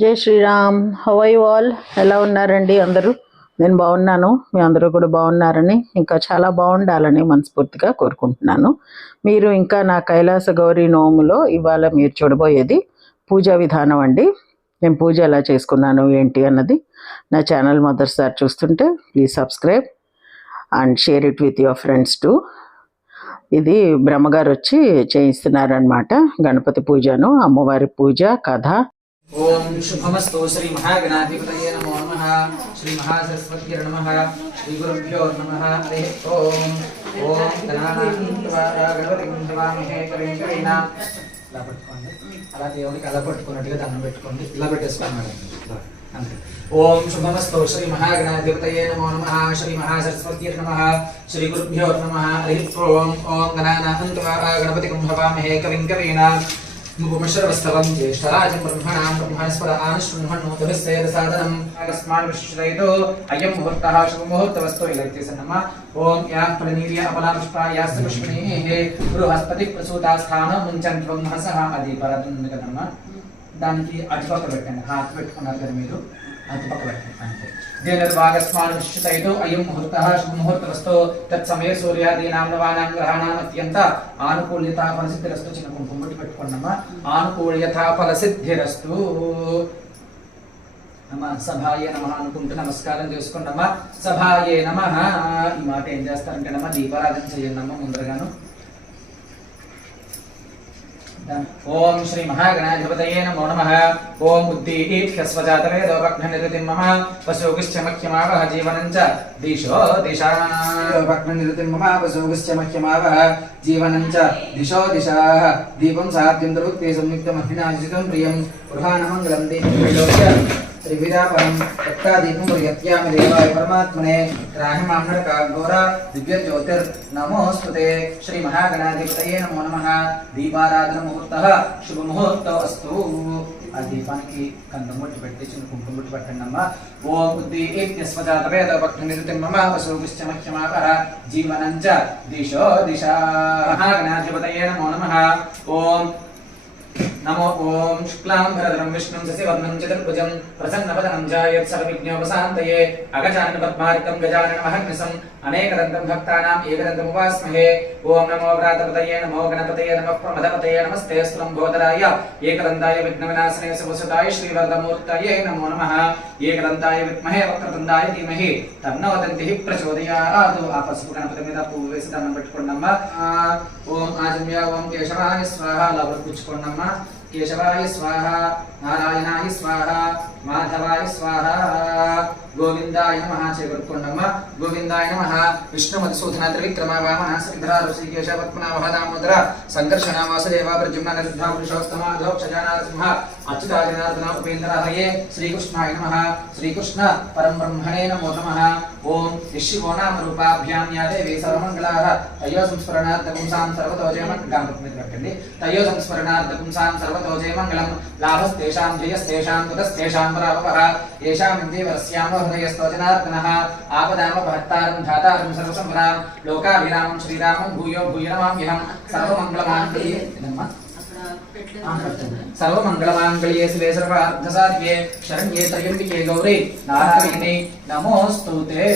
జై Sriram. How are you all? ఎలా ఉన్నారండి అందరూ? నేను బాగున్నాను. మీ అందరూ కూడా బాగున్నారని, ఇంకా చాలా బాగుండాలని మనస్ఫూర్తిగా కోరుకుంటున్నాను. మీరు ఇంకా నా కైలాస గౌరీ నోములో ఇవాళ మీరు చూడబోయేది పూజా విధానం అండి. నేను పూజ ఎలా చేసుకున్నాను ఏంటి అన్నది నా ఛానల్ మొదటిసారి చూస్తుంటే please subscribe and share it with your friends to. ఇది బ్రహ్మగారు వచ్చి చేయిస్తున్నారనమాట. గణపతి పూజను, అమ్మవారి పూజ కథ. ओम शुभमस्तु श्री महागणाधिपतये नमो नमः श्री महासरस्वती नमः श्री गुरुभ्यो नमः हरि ओम ओम गणानात्वा गणपतिं नमामहे करें करेना ఇలా పట్టుకోండి. అలా దేవుడికి అలా పట్టుకున్నట్టుగా దండం పెట్టుకోండి. ఇలా పెట్టేసుకోండి. ఓం శుభమస్తు శ్రీ మహాగణాధిపతయే నమో నమః శ్రీ మహాసరస్వతీ నమః శ్రీ గురుభ్యో నమః హరి ఓం ఓం గణానాత్वा గణపతిం నమామహే కవిం కవీనా मुपमशरवस्तवं ज्येष्ठराजं ब्रह्मणां ब्रह्मणस्पद आनुष्णुन्मन्नोतभिस्सेदसादनं अकस्मात् विशिष्टयतो अयं मुहूर्तः शुभमुहूर्तवस्तु इलैत्यसन्नम ओं या फलनीर्य अपलापुष्पा यास्तु पुष्पिणीः बृहस्पतिः प्रसूतास्थानं मुञ्चन्त्वं महसः अदीपरतुन्दकर्म దానికి అటుపక్క పెట్టండి. హాత్ పెట్టుకున్నారు కదా మీరు, అటుపక్క పెట్టండి అంతే. దీనిర్వాగస్మాన్ విశిష్టయతో అయం ముహూర్తః శుభముహూర్తవస్తు తత్సమయ సూర్యాదీనాం నవానాం గ్రహాణాం అత్యంత ఆనుకూల్యతా ఫలసిద్ధిరస్తు. చిన్న కుంకుమ పెట్టుకున్నామా. ఆనుకూల్యతా ఫలసిద్ధిరస్తు. నమ సభాయే నమః అనుకుంటూ నమస్కారం చేసుకున్నామా. సభాయే నమః. ఈ మాట ఏం చేస్తారంటే నమ్మ దీపారాధన చేయండమ్మా ముందరగాను. ओम श्री महागणाधिपतये नमो नमः ओम उद्दीप्यस्वजातवेदो भग्ननिरतिं मम पशुगिश्च मह्यमावह जीवनं च दिशो दिशाः भग्ननिरतिं मम पशुगिश्च मह्यमावह जीवनं च दिशो दिशाः दीपं साध्यं द्रवक्ते संयुक्तमभिनाजितं प्रियं गृहाणमङ्गलं दीपविलोक्य त्रिविधापरं तत्तादीपं प्रयत्यामि देवाय परमात्मने राहिमाम्नरकाघोर दिव्यज्योतिर्नमोऽस्तुते श्री महागणाधिपतये नमो नमः दीपाराधन मुहूर्तः शुभमुहूर्तो अस्तु. ఆ దీపానికి కందముట్టు పెట్టి చిన్న కుంకుమ ముట్టు పెట్టండి అమ్మ. ఓం ఉద్దీప్యస్వజాతవేదో భక్తినిరతిం మమ వసూగిశ్చ మహ్యమావహ జీవనం చ దిశో దిశాః. మహాగణాధిపతయే నమో నమః. ఓం नमो ओम शुक्लांबरधरं विष्णुं शशिवर्णं चतुर्भुजं प्रसन्नवदनं ध्यायेत् सर्वविघ्नोपशान्तये अगजानन पद्मार्कं गजाननमहर्निशम् अनेकदन्तं भक्तानाम् एकदन्तम् उपास्महे. ओम नमो व्रातपतये नमो गणपतये नमः प्रमदपतये नमस्ते स्त्रम्भोदराय एकदन्ताय विघ्नविनाशने शुभसुताय श्रीवरदमूर्तये नमो नमः. एकदन्ताय विद्महे वक्रतुण्डाय धीमहि तन्नो दन्तिः प्रचोदयात्. ఆ పసుపు గణపతి మీద పువ్వు వేసి దండం పెట్టుకోండమ్మా. ఓం ఆజమ్య ఓం కేశవాయ స్వాహ. లవర్ పుచ్చుకోండమ్మా. केशवाय स्वाहा नारायणाय स्वाहा माधवाय स्वाहा गोविंदाय नमः. చేకొండమ్మ. గోవిందాయ నమః. విష్ణు మధుసూదన త్రివిక్రమ వామన శ్రీధర ఋషికేశ పద్మనాభ దామోదర సంకర్షణ వాసుదేవ ప్రజుమ్న నిరుద్ధ పురుషోత్తమ అధోక్షజానరసింహ అచ్యుతాజనార్దన ఉపేంద్ర హయే శ్రీకృష్ణాయ నమః. శ్రీకృష్ణ పరం బ్రహ్మణే నమో నమః. ఓం శివో నామ రూపాభ్యాం యా దేవి సర్వమంగళాః తయో సంస్మరణార్థ పుంసాం సర్వతో జయమంగళం. పెట్టండి. తయో సంస్మరణార్థ పుంసాం సర్వతో జయమంగళం. లాభస్తేషాం జయస్తేషాం కుతస్తేషాం పరావపః येषां देवस्याम हृदयस्थो जनार्दनः आपदाम भक्तारं धातारं सर्वसंभरां लोकाभिरामं श्रीरामं भूयो भूय नमाम्यहं. सर्वमङ्गलमाङ्गल्ये सर्वमङ्गलमाङ्गल्ये शिवे सर्वार्थसाधिके शरण्ये त्र्यम्बिके गौरी नारायणे नमोऽस्तुते.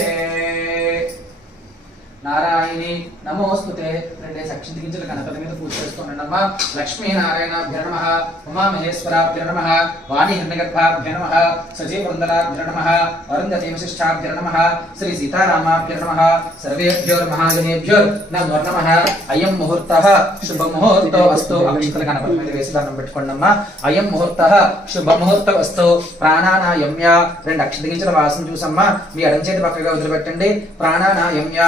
నారాయణి నమోస్తుతే. రెండేసి అక్షింతగించలు గణపతి మీద పూజ చేసుకోండమ్మా. లక్ష్మీనారాయణాభ్య నమః. ఉమామహేశ్వరాభ్య నమః. వాణి హిరణ్యగర్భాభ్య నమః. సజీవృందలాభ్య నమః. అరుంధతీ వశిష్ఠాభ్య నమః. శ్రీ సీతారామాభ్య నమః. సర్వేభ్యో మహాజనేభ్యో నమో నమః. అయం ముహూర్తః శుభముహూర్తో అస్తు. అక్షింతలు గణపతి మీద వేసి దండం పెట్టుకోండమ్మా. అయం ముహూర్తః శుభముహూర్తో అస్తు. ప్రాణానాయమ్య. రెండు అక్షింతగించల వాసన చూసమ్మా మీ ఎడం చేతి పక్కగా వదిలిపెట్టండి. ప్రాణానాయమ్య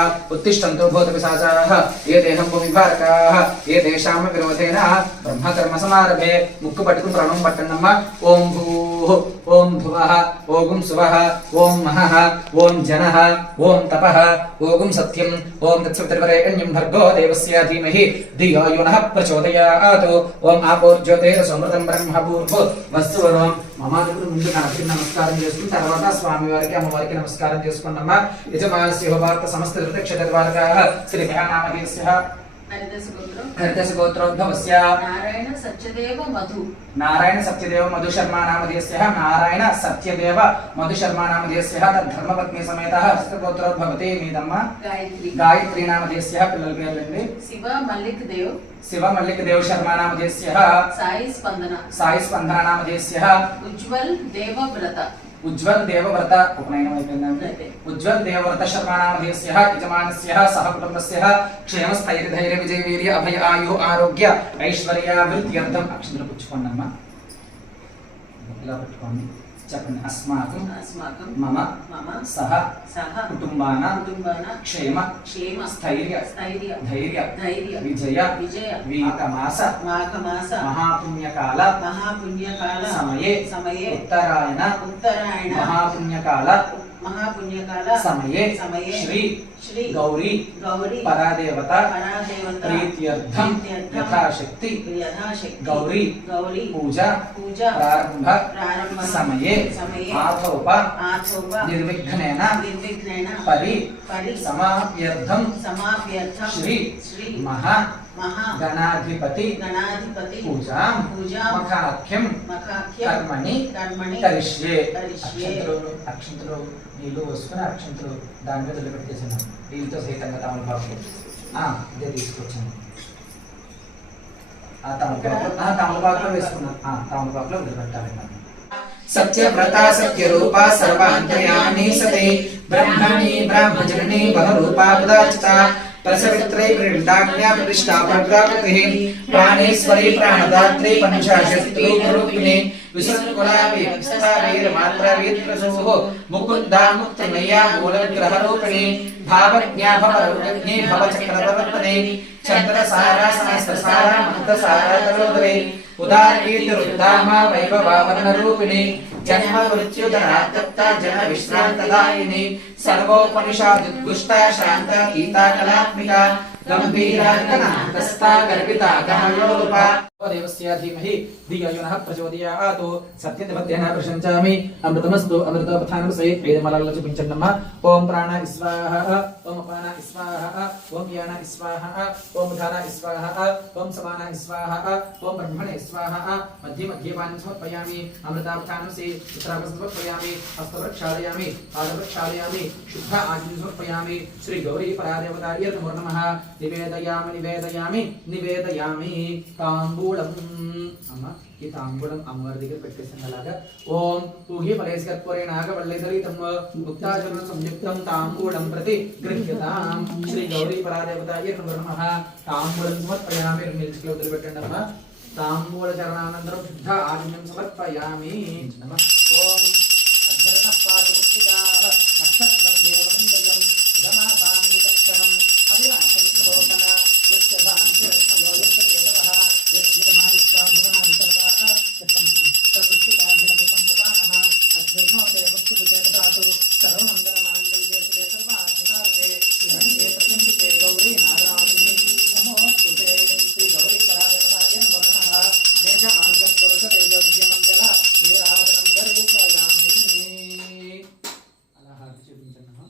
उत्तिष्ठन्तो भूतपिशाचाः ये देहं भूमिभारकाः ये तेषां विरोधेन ब्रह्मकर्मसमारभे. मुक्कु पट्टुकुनि प्रणवं पट्टन्नम्मा. ओं भूः ओं भुवः ओं सुवः ओं महः ओं जनः ओं तपः ओं सत्यं ओं तत्सवितुर्वरेण्यं भर्गो देवस्य धीमहि धियो यो नः प्रचोदयात्. ओं आपोर्ज्योतिरसमृतं ब्रह्मभूर्भु वस्तुवनं మమాదుడు ముందు గణపతికి నమస్కారం చేసుకుని తర్వాత స్వామి వారికి అమ్మవారికి నమస్కారం చేసుకున్నమ్మా. యజమానస్య హోవార్త సమస్త ఋతక్ష ద్వారకాః శ్రీ భయానామహేస్య हरिदस गोत्रोद्भवस्य नारायण सत्यदेव मधु मधु शर्मा नामधेयस्य नारायण सत्यदेव मधु शर्मा नामधेयस्य तद्धर्मपत्नी समेतः हरिदस गोत्रोद्भवति मीदम्म गायत्री नामधेयस्य पिल्लल पेर्लंడి शिव मल्लिक देव शर्मा नामधेयस्य साई स्पंदना नामधेयस्य उज्ज्वल देवव्रत उपनयनम् అయిపోయిందండి उज्ज्वल देवव्रत शर्मा नामधेयस्य यजमानस्य सह कुटुंबस्य क्षेम स्थैर्य धैर्य विजय वीर्य अभय आयु आरोग्य ऐश्वर्याभिवृद्ध्यर्थం అక్షంతలు పుచ్చుకోండమ్మా ఇలా పెట్టుకోండి చెప్పండి अस्माकं मम सह कुटुंबान क्षेम स्थैर्य धैर्य विजय वीतमास महापुण्यकाल समये उत्तरायण महापुण्यकाल समये श्री गौरी परादेवता प्रीत्यर्थम यथाशक्ति गौरी पूजा प्रारंभ समये आथोप निर्विघ्नेन समाप्यर्थम श्री गणाधिपति पूजा मखाख्यम कर्मणि करिष्ये అక్షంతలు నీళ్ళు వసుకుని అక్షంతలు దాని మీద వదిలిపెట్టేసాను నీళ్ళతో సహితంగా తమలపాకు ఇదే తీసుకొచ్చాను తమలపాకులో వేసుకున్నాను తమలపాకులో వదిలిపెట్టాలి सत्यव्रता सत्यरूपा सर्वान्तर्यामी सते ब्रह्मणि ब्रह्मजननी बहुरूपा पदाचिता प्रसवित्रे प्रणिष्ठाज्ञा प्रतिष्ठा प्रकृतिः प्राणेश्वरी प्राणदात्री पंचाशत्रूपरूपिणी विसर्कुला विस्था वीरमात्रा वीरप्रसूः मुकुन्दा मुक्तमय्या मूलग्रहरूपिणी भावज्ञा भवरोगज्ञे भवचक्रवर्तने चन्द्रसारा सहस्रसारा मन्दसारा तरोदरे उदारकीर्तिरुद्धामा वैभवावर्णरूपिणी जन्म मृत्युधरात्ता जन विश्रान्तदायिनी सर्वोपनिषदुद्गुष्टा शान्त गीता कलात्मिका गंभीरा कनाकस्ता गर्भिता गहनरूपा देवस्य धीमहि धियो यो नः प्रचोदयात् सत्यदेवतेन प्रशंसामि अमृतमस्तु अमृतोपथानमसे वेदमालालो చూపించండమ్మా ఓం ప్రాణ స్వాహా ఓం అపాన స్వాహా ఓం యాన స్వాహా ఓం ధాన స్వాహా ఓం సమాన స్వాహా ఓం బ్రహ్మణే స్వాహా మధ్య మధ్య పానం సమర్పయామి అమృతాపథానమసే ఉత్తరాపస్థ సమర్పయామి హస్తవృక్షాలయామి పాదవృక్షాలయామి శుద్ధ ఆచమనం సమర్పయామి శ్రీ గౌరీ పరాదేవతాయ నమో నమః నివేదయామి తాంబూలం అమ్మ ఈ తాంబూలం అమ్మవారి దగ్గర పెట్టేసాను అలాగా ఓం ఊహి ఫలేస్కర్పూరే నాగవల్లేదరితం ముక్తాచరణ సంయుక్తం తాంబూలం ప్రతి గృహ్యతాం శ్రీ గౌరీ పరాదేవతాయ నమో నమః తాంబూలం సమర్పయామి నిలిచిలో వదిలిపెట్టండి అమ్మ తాంబూల చరణానంతరం శుద్ధ ఆచమనం సమర్పయామి ఓం అధ్యరణ పాతుష్టికా నక్షత్రం దేవమందిరం ఇదమాసామి తక్షణం అవినాశం లోకన యస్యభాంతి రత్నయో యస్యేతవః యస్యేమాదిస్వాభువనాని సర్వాః తత్పుష్టికాభిరతి సంయుతానః అధ్యర్మోతే వస్తువిచేతదాతు సర్వమంగళమాంగళ్యే సర్వార్థసార్కే శరణ్యే ప్రజంబికే గౌరీ నారాయణి నమోస్తుతే శ్రీ గౌరీ పరాదేవతాయ నమో నమః అనేక ఆంధ్రపురుష తేజోద్యమంగళ నీరాజనం గర్వయామి అలా హారతి చూపించండి అమ్మా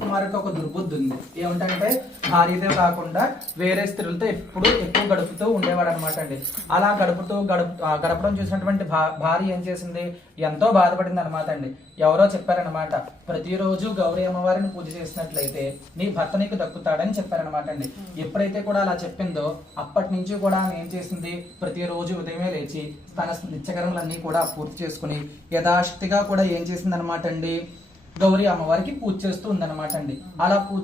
కుమారుడికి ఒక దుర్బుద్ధి ఉంది ఏమిటంటే భార్యదే కాకుండా వేరే స్త్రీలతో ఎప్పుడు ఎక్కువ గడుపుతూ ఉండేవాడు అనమాట అండి. అలా గడపడం చూసినటువంటి భార్య ఏం చేసింది, ఎంతో బాధపడింది అనమాట అండి. ఎవరో చెప్పారనమాట, ప్రతిరోజు గౌరీ అమ్మవారిని పూజ చేసినట్లయితే నీ భర్త నీకు దక్కుతాడని చెప్పారనమాట అండి. ఎప్పుడైతే కూడా అలా చెప్పిందో అప్పటి నుంచి కూడా ఆమె ఏం చేసింది, ప్రతిరోజు ఉదయమే లేచి తన నిత్యకర్మలన్నీ కూడా పూర్తి చేసుకుని యథాశక్తిగా కూడా ఏం చేసింది అనమాట అండి, గౌరీ అమ్మవారికి పూజ చేస్తూ ఉందన్నమాట అండి. అలా పూజ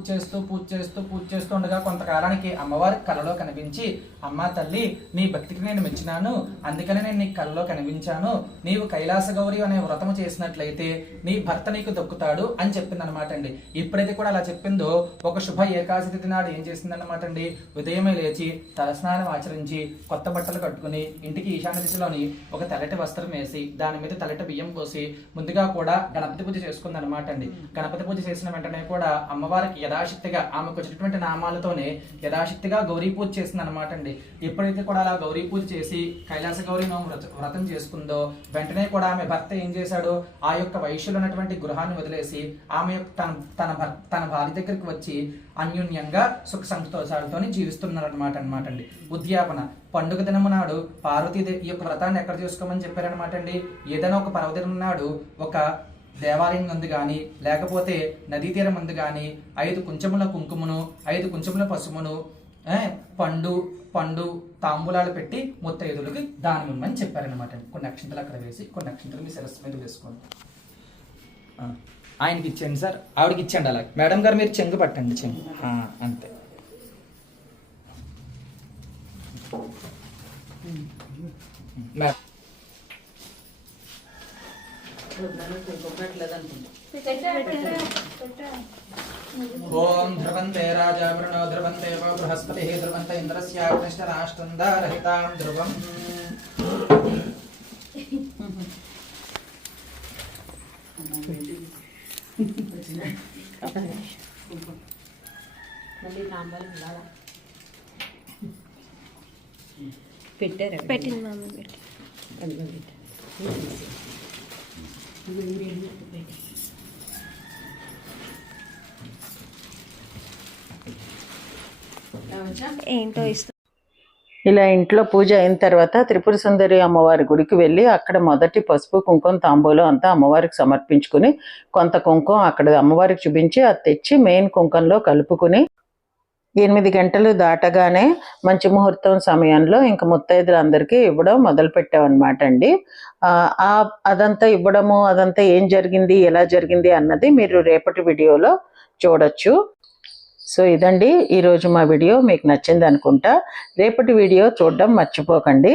చేస్తూ ఉండగా కొంతకాలానికి అమ్మవారి కలలో కనిపించి, అమ్మా తల్లి, నీ భక్తికి నేను మెచ్చినాను, అందుకనే నేను నీ కలలో కనిపించాను, నీవు కైలాస గౌరి అనే వ్రతము చేసినట్లయితే నీ భర్త నీకు దక్కుతాడు అని చెప్పింది అనమాట అండి. ఎప్పుడైతే కూడా అలా చెప్పిందో ఒక శుభ ఏకాదశి తిథి నాడు ఏం చేసిందన్నమాట అండి, ఉదయమే లేచి తలస్నానం ఆచరించి కొత్త బట్టలు కట్టుకుని ఇంటికి ఈశాన్య దిశలోని ఒక తెల్లటి వస్త్రం వేసి దాని మీద తెల్లటి బియ్యం పోసి ముందుగా కూడా గణపతి పూజ చేసుకుందన్నమాట. అనమాట అండి. గణపతి పూజ చేసిన వెంటనే కూడా అమ్మవారికి యథాశక్తిగా ఆమెకు వచ్చినటువంటి నామాలతోనే యథాశక్తిగా గౌరీ పూజ చేసింది అనమాట అండి. ఎప్పుడైతే కూడా అలా గౌరీ పూజ చేసి కైలాస గౌరీ వ్రతం చేసుకుందో వెంటనే కూడా ఆమె భర్త ఏం చేశాడు, ఆ యొక్క వైశ్యులు ఉన్నటువంటి గృహాన్ని వదిలేసి ఆమె యొక్క తన భార్య దగ్గరికి వచ్చి అన్యోన్యంగా సుఖ సంతోషాలతో జీవిస్తున్నారు అనమాట అండి. ఉద్యాపన పండుగ దినము నాడు పార్వతీదేవి ఈ యొక్క వ్రతాన్ని ఎక్కడ చేసుకోమని చెప్పారనమాట అండి. ఏదైనా ఒక పర్వదినం నాడు ఒక దేవాలయం ముందు కానీ లేకపోతే నదీ తీరం ముందు కానీ 5 కుంచముల కుంకుమను 5 కుంచముల పసుమును పండు తాంబూలాలు పెట్టి ముత్తైదులకి దానం ఇవ్వమని చెప్పారనమాట. కొన్ని అక్షంతలు అక్కడ వేసి కొన్ని అక్షంతలు మీ శిరస్సు మీద వేసుకోండి. ఆయనకి ఇచ్చేయండి సార్, ఆవిడకి ఇచ్చేయండి. అలాగే మేడం గారు మీరు చెంగు పట్టండి, చెంగు అంతే. ఓం ధ్రువంతే రాజా వృణో ధ్రువంతే బృహస్పతి ధ్రువంత ఇంద్రస్యాగ్నిష్టరాష్ట్రందారహితాం ధ్రువం. పెట్టింది మమ్మీ పెట్టి ఏంటో ఇస్తుంది. ఇలా ఇంట్లో పూజ అయిన తర్వాత త్రిపుర సుందరి అమ్మవారి గుడికి వెళ్ళి అక్కడ మొదటి పసుపు కుంకుమ తాంబూలం అంతా అమ్మవారికి సమర్పించుకుని కొంత కుంకుమ అక్కడ అమ్మవారికి చూపించి అది తెచ్చి మెయిన్ కుంకంలో కలుపుకుని 8 గంటలు దాటగానే మంచి ముహూర్తం సమయంలో ఇంకా ముత్తైదులందరికీ ఇవ్వడం మొదలు పెట్టామన్నమాట అండి. అదంతా ఇవ్వడము అదంతా ఏం జరిగింది ఎలా జరిగింది అన్నది మీరు రేపటి వీడియోలో చూడొచ్చు. సో ఇదండి ఈరోజు మా వీడియో. మీకు నచ్చింది అనుకుంటా. రేపటి వీడియో చూడడం మర్చిపోకండి.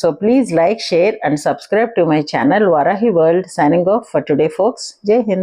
So please like, share and subscribe to my channel Varahi World. Signing off for today folks. Jai Hind.